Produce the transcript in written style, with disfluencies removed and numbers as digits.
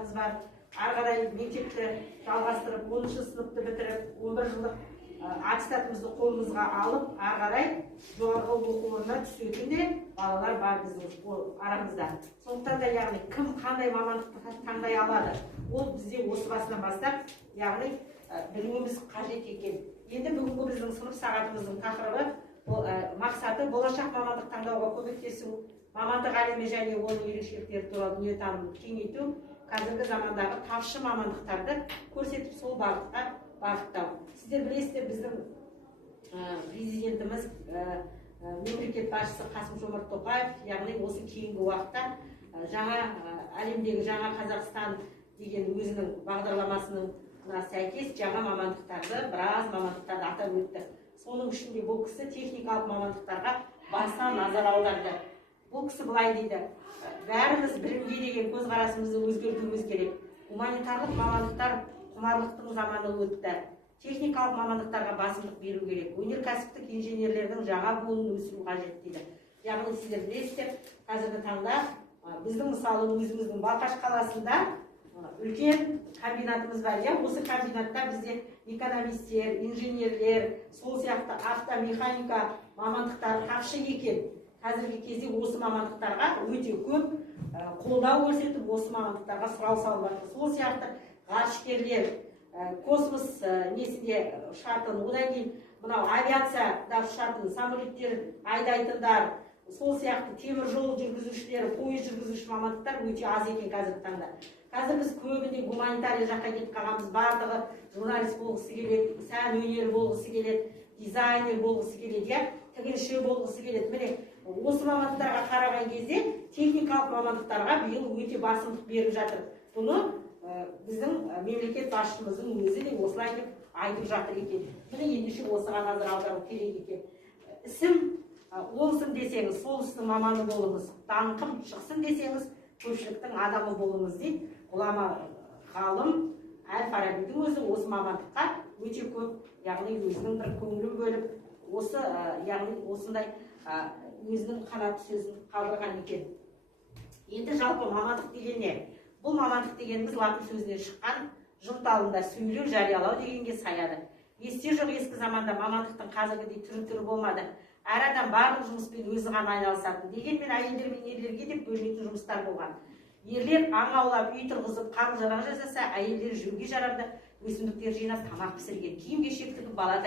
жастарымыз бар. Ары қарай мектепті жалғастырып, 10-шы сыныпты бітіріп, 11 жылдық аттестатымызды қолымызға алып, ары қарай жоғарғы оқу орнына түсетін де балалар бар біздің арамызда. Сондықтан да яғни кім қандай мамандықты таңдай алады, ол бізде осы басынан бастап, яғни білуіміз қажет екен. Енді бүгінгі біздің сынып сағатымыздың тақырыбы мақсаты болашақ мамандық таңдауға көмектесу, мамандық әлемі және оның ерекшеліктері туралы дүниетанымды кеңейту, қазіргі замандағы тапшы мамандықтарды көрсетіп сол бағытқа бағыттау. Сіздер білесіздер, біздің президентіміз, мемлекет басшысы Қасым-Жомарт Тоқаев, яғни осы кейінгі уақытта жаңа әлемдегі жаңа Қазақстан деген өзінің бағдарламасының сәйкес жаңа мамандықтарды, біраз мамандықтарды атап өтті. Соның ішінде бұл кісі техникалық мамандықтарға баса назар аударды. Бұл кісі былай дейді: бәріміз білімге деген көзқарасымызды өзгертуіміз керек. Гуманитарлық мамандықтар құмарлықтың заманы өтті. Техникалық мамандықтарға басымдық беру керек. Өнеркәсіптік инженерлердің жаңа буынын өсіру қажет дейді. Яғни сіздер білесіздер, қазіргі таңда біздің мысалы өзіміздің Балқаш қаласында үлкен комбинатымыз бар. Осы комбинатта бізде экономистер, инженерлер, сол сияқты автомеханика мамандықтары тапшы екен. Қазіргі кезде осы мамандықтарға өте көп қолдау көрсетіп, осы мамандықтарға сұрау салып жатыр. Сол сияқты ғарышкерлер, космос несінде ұшатын, одан кейін мынау авиацияда ұшатын самолеттер айдайтындар, сол сияқты темір жол жүргізушілері, пойыз жүргізуші мамандықтар өте аз екен қазіргі таңда. Қазір біз көбіне гуманитария жаққа кетіп қалғанбыз. Барлығы журналист болғысы келеді, сән өнері болғысы келеді, дизайнер болғысы келеді, тігінші болғысы келеді. Міне осы мамандықтарға қараған кезде техникалық мамандықтарға биыл өте басымдық беріп жатыр. Бұны біздің мемлекет басшымыздың өзі де осылай деп айтып жатыр екен. Міне ендеше осыған назар аудару керек екен. Ісім олсын десеңіз, сол істің маманы болыңыз. Даңқым шықсын десеңіз, көпшіліктің адамы болыңыз дейді. Ғұлама ғалым Әл-Фарабидің өзі осы мамандыққа өте көп, яғни өзінің бір көңілін бөліп, осы яғни осындай өзінің қанат сөзін қалдырған екен. Енді жалпы мамандық деген не? Бұл мамандық дегеніміз латын сөзінен шыққан, жұрт алдында сөйлеу, жариялау дегенге саяды. Есте жоқ, ескі заманда мамандықтың қазіргідей түрі болмады. Әр адам барлық жұмыспен өзі ғана айналысатын. Дегенмен әйелдер мен ерлерге деп бөлінетін жұмыстар болған. Ерлер аң аулап, үй тұрғызып, қару-жарақ жасаса, әйелдер жүруге жарамды өсімдіктер жинап, тамақ пісірген, киім-кешек тігіп, бала